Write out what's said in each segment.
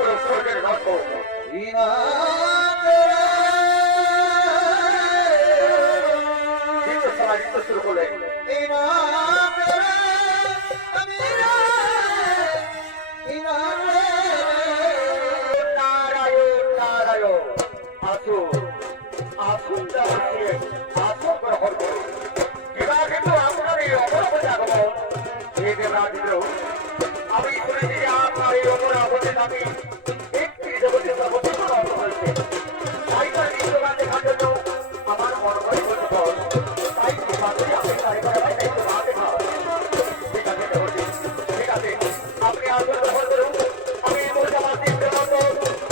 কোনো স্বর্গের নর্ক শুরু করলেন। নারায়ণ নারায়ণ, আসুন আসুন আসুন গ্রহণ করুন। এবার কিন্তু আপনার এই অপরাধ আগমন এই দেবরাজেন্দ্র, আমি শুনেছি যে আপনার এই অপরাধের নামে একটি জগতের সর্বপ্রথম অর্থ হয়েছে। তাই তার বিশ্বগান দেখার জন্য আমার মনোবল বন্ধুবল, তাই সে আপনি তাই করে ভাই দায়িত্ব পাতে ভাব। ঠিক আছে দেবজি, ঠিক আছে, আপনি আসুন গ্রহণ করুন। আমি এই মুহূর্তে আমার দিনের মতো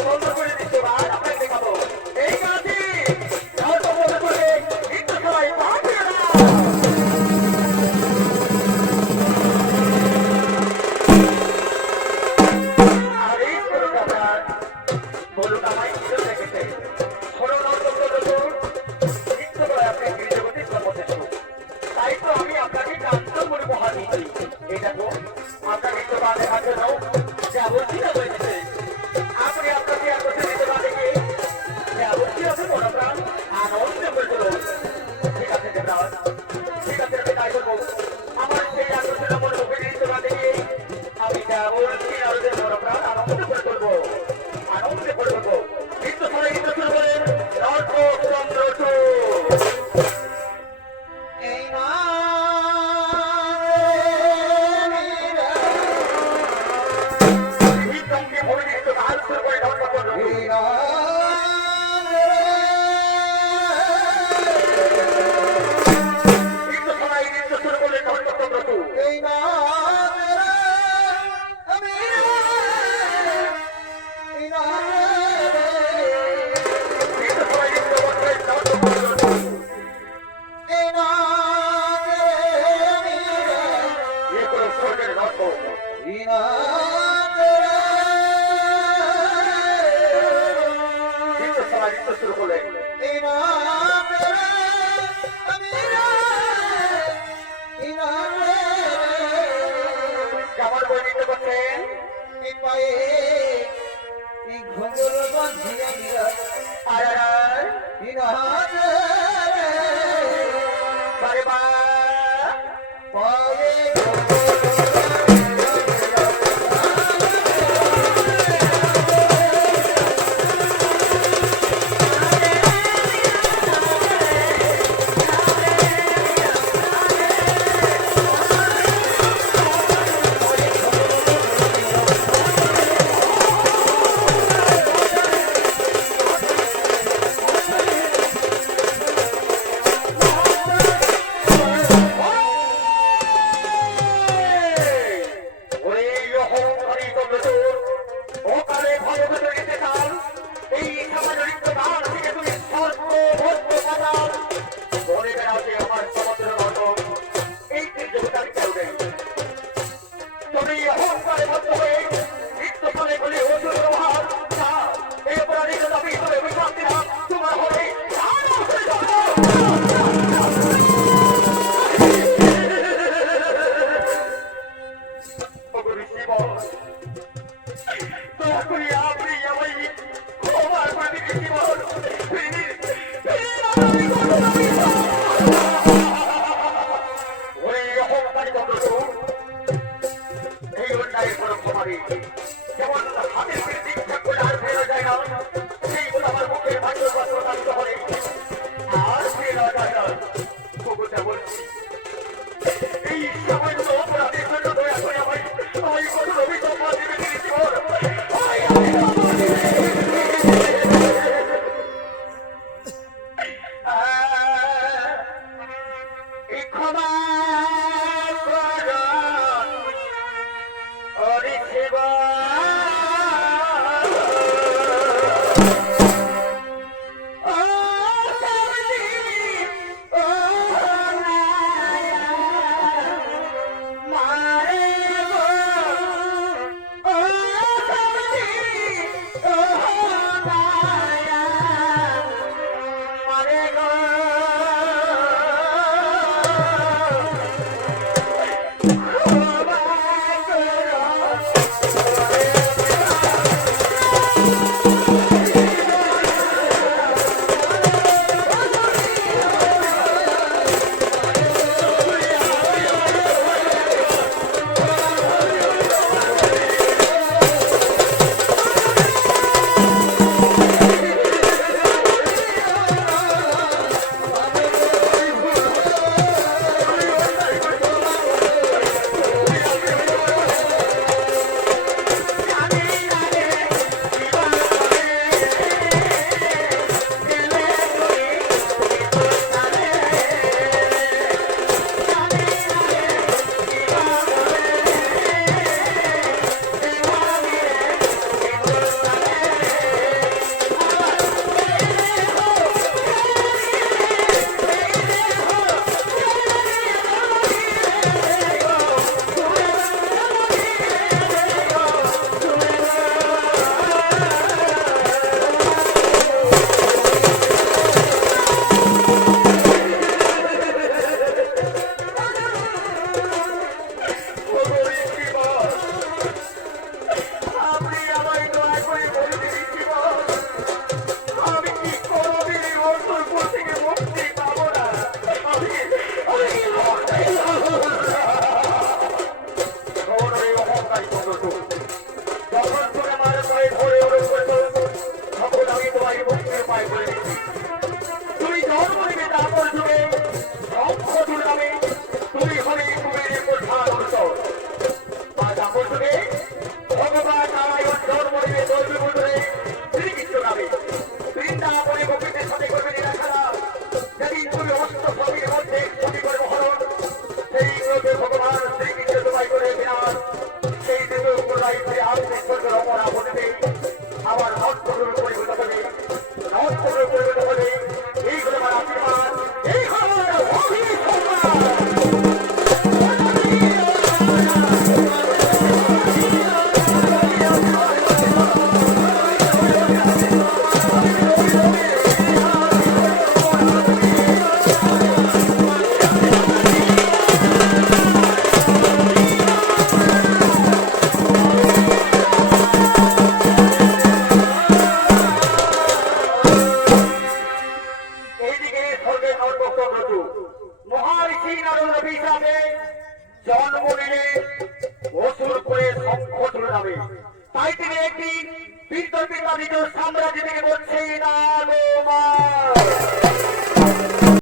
বন্ধ করে দিচ্ছি, ভাই আপনাকে দেখাবো। এই কাছে বন্ধ করে একটু সবাই পাতে না। শুরু করলেন। কেমন বই নিতে পারছেন? এই পায়ে এই ঘোগল বাঁধিয়ে দিলা বারে বা পায়ে যেমন হাতের ঠিকঠাক করে আর ফেরা যায় না, সেই বলে আমার মুখের ভাগ্য প্রকাশিত করে আর ফেরা যায় না। খবরটা বলছি, এই সামান্য অপরাধের জন্য দয়া করে আমায় কত অভিযোগ দেবে নিজ পিতা নিজ সাম্রাজ্য থেকে বলছি না গো।